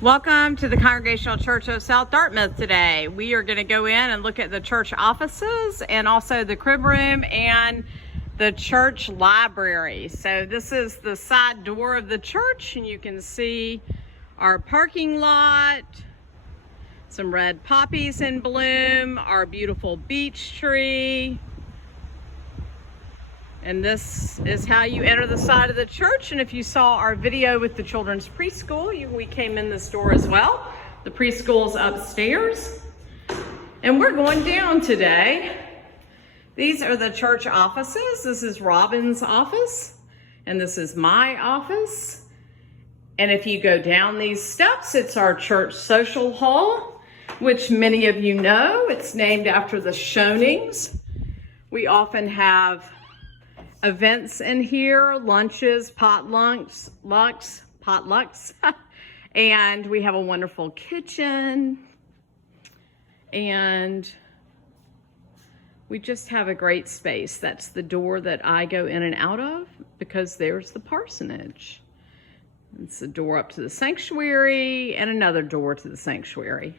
Welcome to the Congregational Church of South Dartmouth today. We are going to go in and look at the church offices and also the crib room and the church library. So this is the side door of the church, and you can see our parking lot, some red poppies in bloom, our beautiful beech tree. And this is how you enter the side of the church. And if you saw our video with the children's preschool, we came in this door as well. The preschool's upstairs. And we're going down today. These are the church offices. This is Robin's office, and this is my office. And if you go down these steps, it's our church social hall, which many of you know. It's named after the Shonings. We often have events in here, lunches, potlucks, and we have a wonderful kitchen, and we just have a great space. That's the door that I go in and out of because there's the parsonage. It's a door up to the sanctuary and another door to the sanctuary.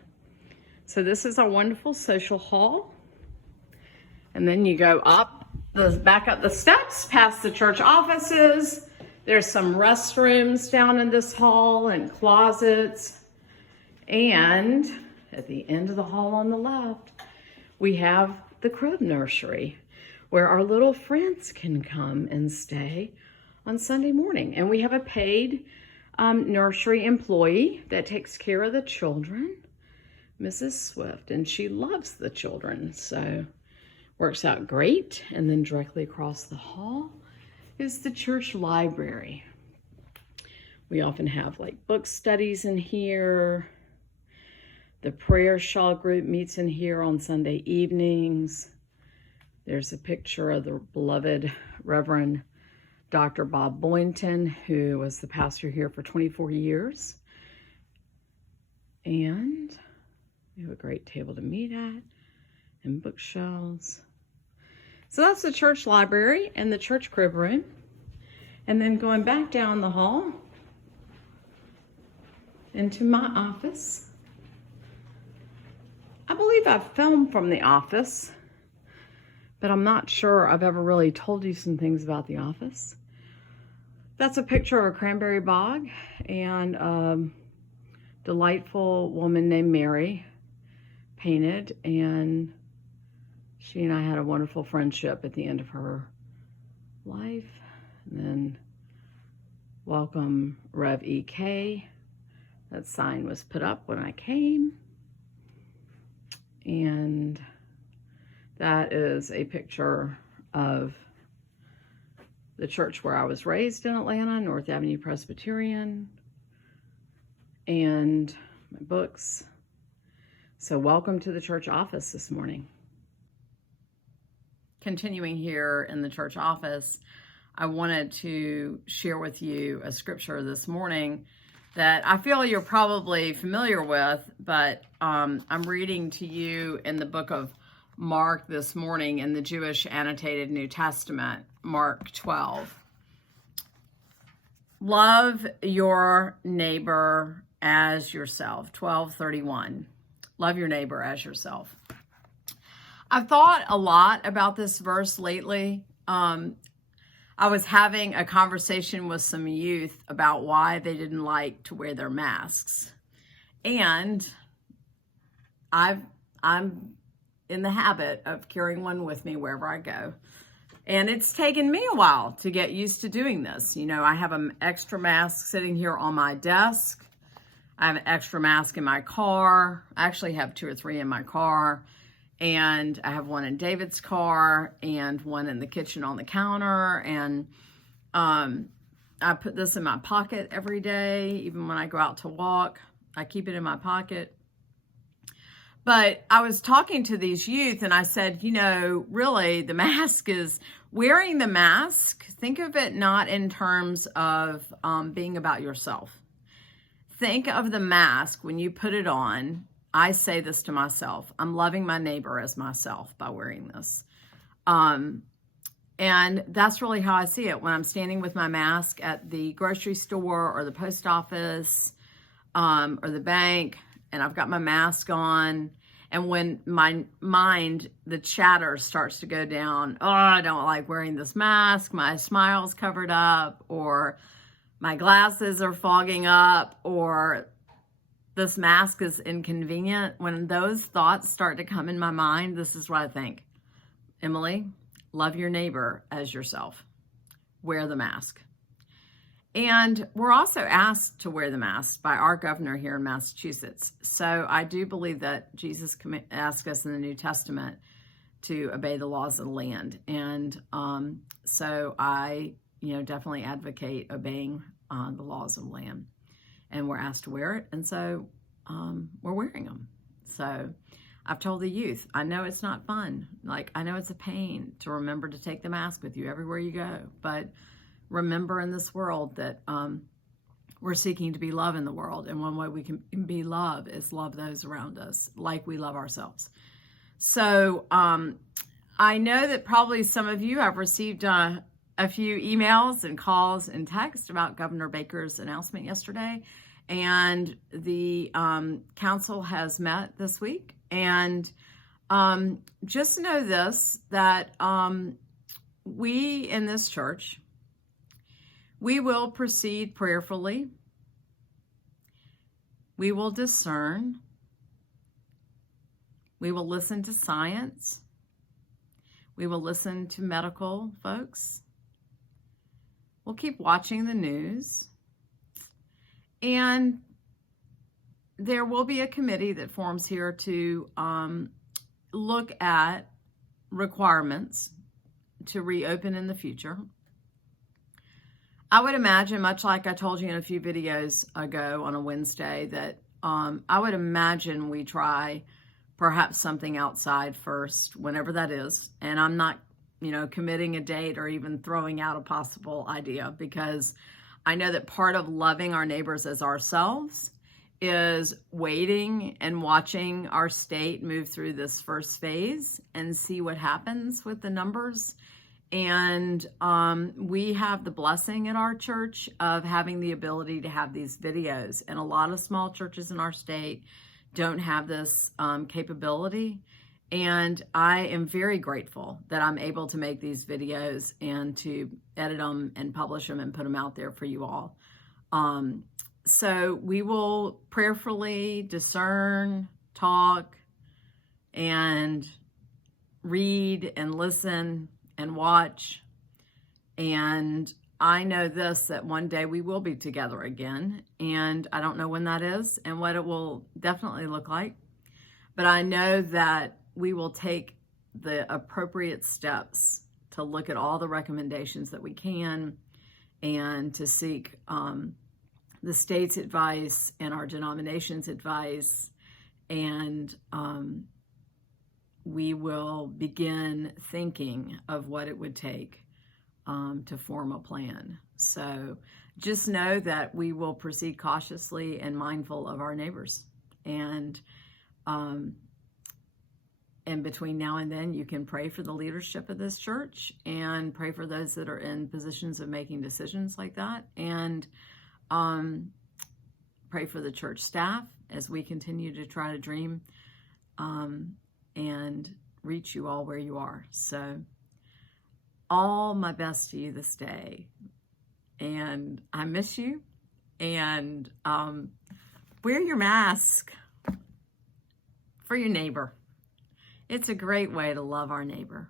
So this is our wonderful social hall. And then you go back up the steps past the church offices. There's some restrooms down in this hall and closets. And at the end of the hall on the left, we have the crib nursery where our little friends can come and stay on Sunday morning. And we have a paid nursery employee that takes care of the children, Mrs. Swift, and she loves the children, so works out great. And then directly across the hall is the church library. We often have like book studies in here. The prayer shawl group meets in here on Sunday evenings. There's a picture of the beloved Reverend Dr. Bob Boynton, who was the pastor here for 24 years. And we have a great table to meet at and bookshelves. So that's the church library and the church crib room. And then going back down the hall into my office. I believe I've filmed from the office, but I'm not sure I've ever really told you some things about the office. That's a picture of a cranberry bog and a delightful woman named Mary painted, and she and I had a wonderful friendship at the end of her life. And then welcome Rev E.K. That sign was put up when I came. And that is a picture of the church where I was raised in Atlanta, North Avenue Presbyterian, and my books. So welcome to the church office this morning. Continuing here in the church office, I wanted to share with you a scripture this morning that I feel you're probably familiar with, but I'm reading to you in the book of Mark this morning in the Jewish Annotated New Testament, Mark 12. Love your neighbor as yourself, 12:31. Love your neighbor as yourself. I've thought a lot about this verse lately. I was having a conversation with some youth about why they didn't like to wear their masks. And I'm in the habit of carrying one with me wherever I go. And it's taken me a while to get used to doing this. You know, I have an extra mask sitting here on my desk. I have an extra mask in my car. I actually have 2 or 3 in my car. And I have one in David's car and one in the kitchen on the counter. And I put this in my pocket every day, even when I go out to walk. I keep it in my pocket. But I was talking to these youth and I said, you know, really the mask is wearing the mask. Think of it not in terms of being about yourself. Think of the mask when you put it on. I say this to myself. I'm loving my neighbor as myself by wearing this. And that's really how I see it when I'm standing with my mask at the grocery store or the post office. or the bank, and I've got my mask on. And when my mind, the chatter starts to go down, oh, I don't like wearing this mask, my smile's covered up, or my glasses are fogging up, or this mask is inconvenient. When those thoughts start to come in my mind, this is what I think. Emily, love your neighbor as yourself. Wear the mask. And we're also asked to wear the mask by our governor here in Massachusetts. So I do believe that Jesus asked us in the New Testament to obey the laws of the land. And so I, definitely advocate obeying the laws of the land. And we're asked to wear it. And so we're wearing them. So I've told the youth, I know it's not fun. Like, I know it's a pain to remember to take the mask with you everywhere you go. But remember in this world that we're seeking to be love in the world. And one way we can be love is love those around us like we love ourselves. So I know that probably some of you have received a few emails and calls and texts about Governor Baker's announcement yesterday. And the council has met this week. And just know this, that we in this church, we will proceed prayerfully. We will discern. We will listen to science. We will listen to medical folks. We'll keep watching the news. And there will be a committee that forms here to look at requirements to reopen in the future. I would imagine, much like I told you in a few videos ago on a Wednesday, that I would imagine we try perhaps something outside first, whenever that is. And I'm not, committing a date or even throwing out a possible idea, because I know that part of loving our neighbors as ourselves is waiting and watching our state move through this first phase and see what happens with the numbers. And we have the blessing at our church of having the ability to have these videos. And a lot of small churches in our state don't have this capability. And I am very grateful that I'm able to make these videos and to edit them and publish them and put them out there for you all. So we will prayerfully discern, talk, and read and listen and watch. And I know this, that one day we will be together again. And I don't know when that is and what it will definitely look like. But I know that we will take the appropriate steps to look at all the recommendations that we can and to seek the state's advice and our denomination's advice. And we will begin thinking of what it would take to form a plan. So just know that we will proceed cautiously and mindful of our neighbors. And between now and then, you can pray for the leadership of this church and pray for those that are in positions of making decisions like that. And pray for the church staff as we continue to try to dream and reach you all where you are. So all my best to you this day. And I miss you. And wear your mask for your neighbor. It's a great way to love our neighbor.